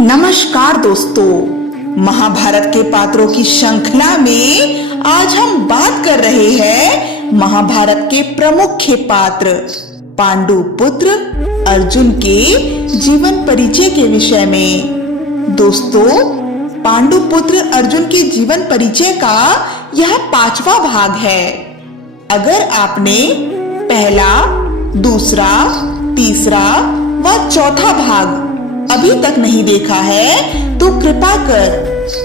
नमस्कार दोस्तों, महाभारत के पात्रों की श्रृंखला में आज हम बात कर रहे हैं महाभारत के प्रमुख पात्र पांडु पुत्र अर्जुन के जीवन परिचय के विषय में। दोस्तों, पांडु पुत्र अर्जुन के जीवन परिचय का यह 5वां भाग है। अगर आपने पहला, दूसरा, तीसरा व चौथा भाग अभी तक नहीं देखा है तो कृपा कर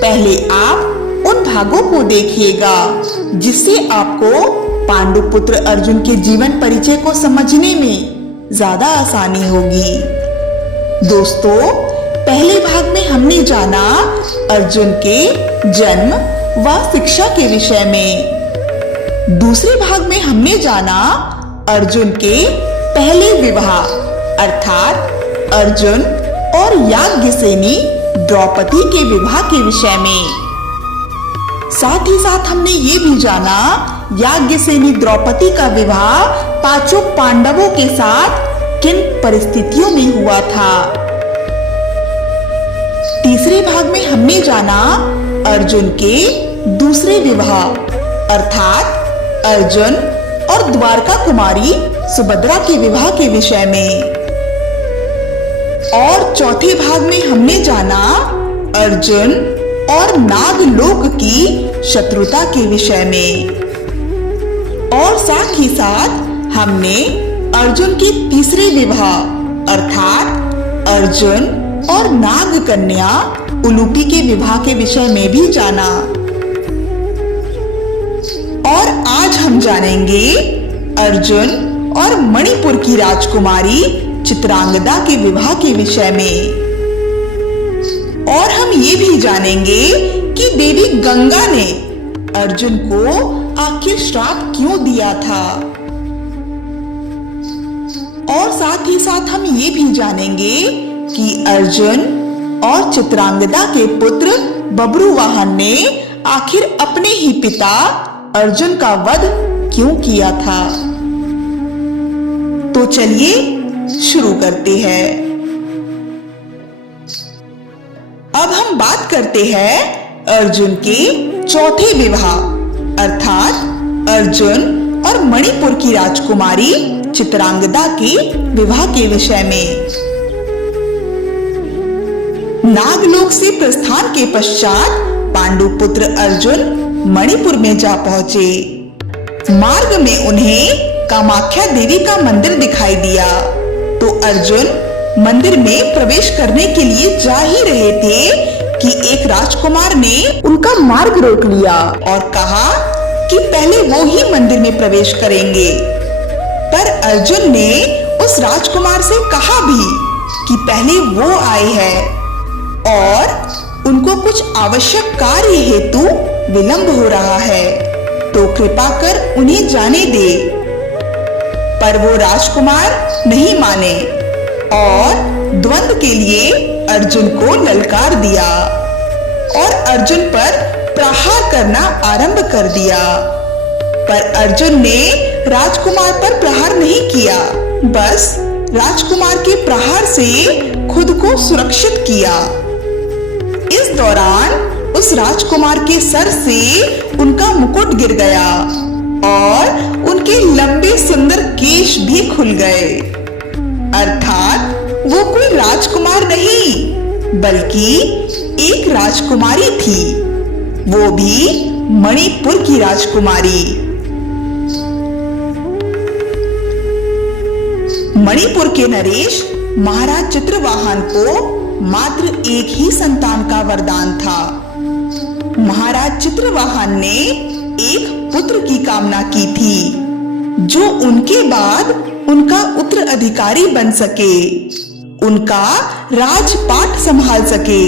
पहले आप उन भागों को देखिएगा, जिससे आपको पांडुपुत्र अर्जुन के जीवन परिचय को समझने में ज्यादा आसानी होगी। दोस्तों, पहले भाग में हमने जाना अर्जुन के जन्म व शिक्षा के विषय में। दूसरे भाग में हमने जाना अर्जुन के पहले विवाह अर्थात अर्जुन और याज्ञसेनी द्रौपदी के विवाह के विषय में। साथ ही साथ हमने ये भी जाना याज्ञसेनी द्रौपदी का विवाह पांचों पांडवों के साथ किन परिस्थितियों में हुआ था। तीसरे भाग में हमने जाना अर्जुन के दूसरे विवाह अर्थात अर्जुन और द्वारका कुमारी सुभद्रा के विवाह के विषय में। और चौथे भाग में हमने जाना अर्जुन और नागलोक की शत्रुता के विषय में। और साथ ही साथ हमने अर्जुन के तीसरे विवाह अर्थात अर्जुन और नाग कन्या उलूपी के विवाह के विषय में भी जाना। और आज हम जानेंगे अर्जुन और मणिपुर की राजकुमारी चित्रांगदा के विवाह के विषय में। और हम ये भी जानेंगे कि देवी गंगा ने अर्जुन को आखिर श्राप क्यों दिया था। और साथ ही साथ हम ये भी जानेंगे कि अर्जुन और चित्रांगदा के पुत्र बब्रुवाहन ने आखिर अपने ही पिता अर्जुन का वध क्यों किया था। तो चलिए शुरू करते हैं। अब हम बात करते हैं अर्जुन के चौथे विवाह अर्थात अर्जुन और मणिपुर की राजकुमारी चित्रांगदा के विवाह के विषय में। नागलोक से प्रस्थान के पश्चात पांडुपुत्र अर्जुन मणिपुर में जा पहुंचे। मार्ग में उन्हें कामाख्या देवी का मंदिर दिखाई दिया तो अर्जुन मंदिर में प्रवेश करने के लिए जा ही रहे थे कि एक राजकुमार ने उनका मार्ग रोक लिया और कहा कि पहले वो ही मंदिर में प्रवेश करेंगे। पर अर्जुन ने उस राजकुमार से कहा भी कि पहले वो आए हैं और उनको कुछ आवश्यक कार्य हेतु विलंब हो रहा है, तो कृपा कर उन्हें जाने दे। पर वो राजकुमार नहीं माने और द्वंद्व के लिए अर्जुन को ललकार दिया और अर्जुन पर प्रहार करना आरंभ कर दिया। पर अर्जुन ने राजकुमार पर प्रहार नहीं किया, बस राजकुमार के प्रहार से खुद को सुरक्षित किया। इस दौरान उस राजकुमार के सर से उनका मुकुट गिर गया और उनके लंबे सुंदर केश भी खुल गए। अर्थात वो कोई राजकुमार नहीं बल्कि एक राजकुमारी थी, वो भी मणिपुर की राजकुमारी। मणिपुर के नरेश महाराज चित्रवाहन को मात्र एक ही संतान का वरदान था। महाराज चित्रवाहन ने एक पुत्र की कामना की थी जो उनके बाद उनका उत्तराधिकारी बन सके, उनका राजपाट संभाल सके।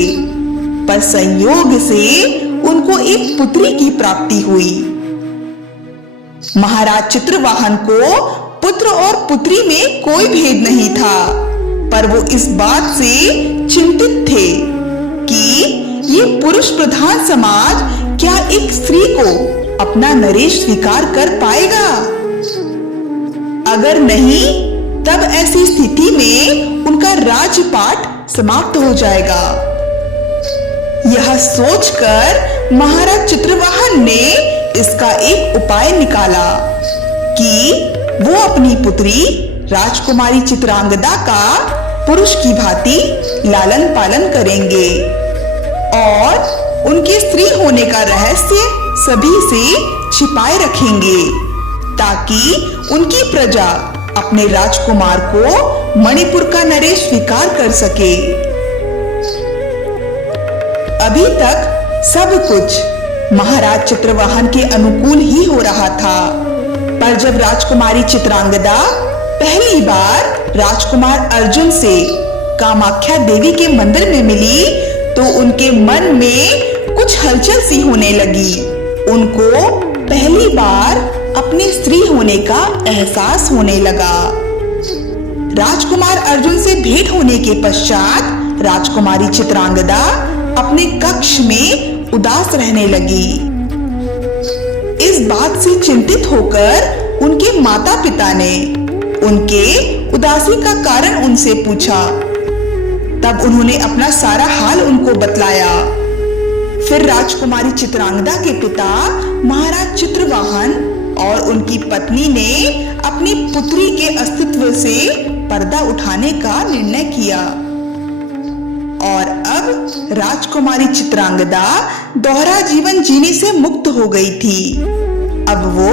पर संयोग से उनको एक पुत्री की प्राप्ति हुई। महाराज चित्रवाहन को पुत्र और पुत्री में कोई भेद नहीं था, पर वो इस बात से चिंतित थे कि ये पुरुष प्रधान समाज क्या एक स्त्री को अपना नरेश स्वीकार कर पाएगा। अगर नहीं तब ऐसी स्थिति में उनका राजपाट समाप्त हो जाएगा। यह सोचकर महाराज चित्रवाहन ने इसका एक उपाय निकाला कि वो अपनी पुत्री राजकुमारी चित्रांगदा का पुरुष की भांति लालन पालन करेंगे और उनके स्त्री होने का रहस्य सभी से छिपाए रखेंगे, ताकि उनकी प्रजा अपने राजकुमार को मणिपुर का नरेश स्वीकार कर सके। अभी तक सब कुछ महाराज चित्रवाहन के अनुकूल ही हो रहा था, पर जब राजकुमारी चित्रांगदा पहली बार राजकुमार अर्जुन से कामाख्या देवी के मंदिर में मिली तो उनके मन में कुछ हलचल सी होने लगी। उनको पहली बार अपनी स्त्री होने का एहसास होने लगा। राजकुमार अर्जुन से भेंट होने के पश्चात राजकुमारी चित्रांगदा अपने कक्ष में उदास रहने लगी। इस बात से चिंतित होकर उनके माता पिता ने उनके उदासी का कारण उनसे पूछा। तब उन्होंने अपना सारा हाल उनको बतलाया। फिर राजकुमारी चित्रांगदा के पिता महाराज चित्रवाहन और उनकी पत्नी ने अपनी पुत्री के अस्तित्व से पर्दा उठाने का निर्णय किया और अब राजकुमारी चित्रांगदा दोहरा जीवन जीने से मुक्त हो गई थी। अब वो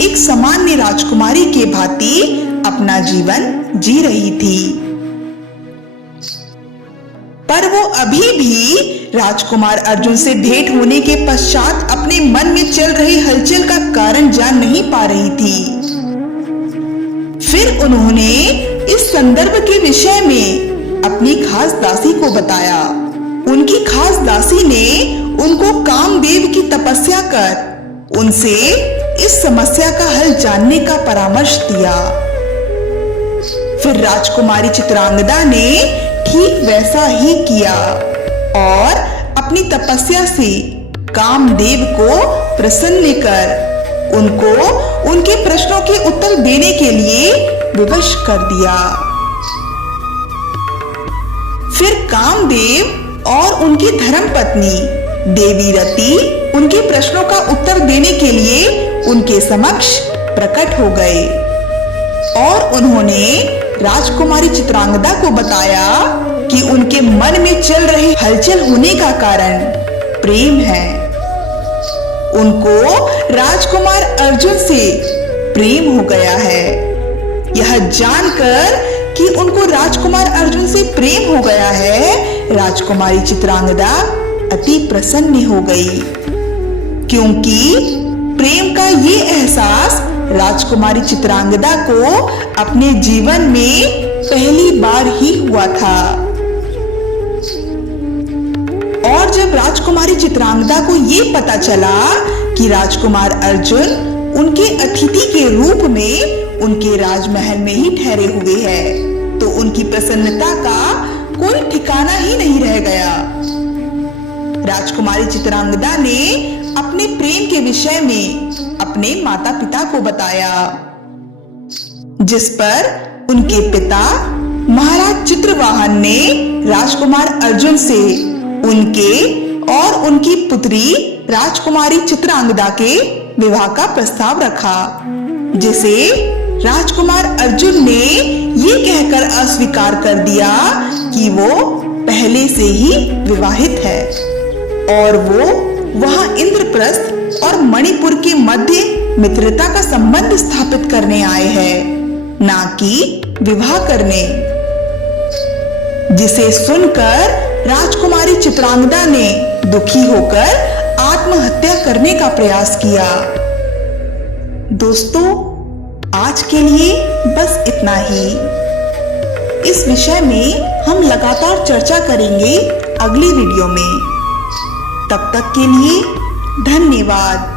एक सामान्य राजकुमारी के भांति अपना जीवन जी रही थी। पर वो अभी भी राजकुमार अर्जुन से भेंट होने के पश्चात अपने मन में चल रही हलचल का कारण जान नहीं पा रही थी। फिर उन्होंने इस संदर्भ के विषय में अपनी खास दासी को बताया। उनकी खास दासी ने उनको कामदेव की तपस्या कर उनसे इस समस्या का हल जानने का परामर्श दिया। फिर राजकुमारी चित्रांगदा ने ठीक वैसा ही किया और अपनी तपस्या से कामदेव को प्रसन्न कर उनको उनके प्रश्नों के उत्तर देने के लिए विवश कर दिया। फिर कामदेव और उनकी धर्मपत्नी देवी रति उनके प्रश्नों का उत्तर देने के लिए उनके समक्ष प्रकट हो गए और उन्होंने राजकुमारी चित्रांगदा को बताया कि उनके मन में चल रही हलचल होने का कारण प्रेम है। उनको राजकुमार अर्जुन से प्रेम हो गया है। यह जानकर कि उनको राजकुमार अर्जुन से प्रेम हो गया है, राजकुमारी चित्रांगदा अति प्रसन्न हो गई, क्योंकि प्रेम का ये एहसास राजकुमारी चित्रांगदा को अपने जीवन में पहली बार ही हुआ था। और जब राजकुमारी चित्रांगदा को ये पता चला कि राजकुमार अर्जुन उनके अतिथि के रूप में उनके राजमहल में ही ठहरे हुए हैं, तो उनकी प्रसन्नता का कोई ठिकाना ही नहीं रह गया। राजकुमारी चित्रांगदा ने अपने प्रेम के विषय में अपने माता पिता को बताया, जिस पर उनके पिता महाराज चित्रवाहन ने राजकुमार अर्जुन से उनके और उनकी पुत्री राजकुमारी चित्रांगदा के विवाह का प्रस्ताव रखा, जिसे राजकुमार अर्जुन ने ये कहकर अस्वीकार कर दिया कि वो पहले से ही विवाहित है और वो वहां इंद्रप्रस्थ और मणिपुर के मध्य मित्रता का संबंध स्थापित करने आए हैं, ना कि विवाह करने। जिसे सुनकर राजकुमारी चित्रांगदा ने दुखी होकर आत्महत्या करने का प्रयास किया। दोस्तों, आज के लिए बस इतना ही। इस विषय में हम लगातार चर्चा करेंगे अगली वीडियो में। तब तक के लिए धन्यवाद।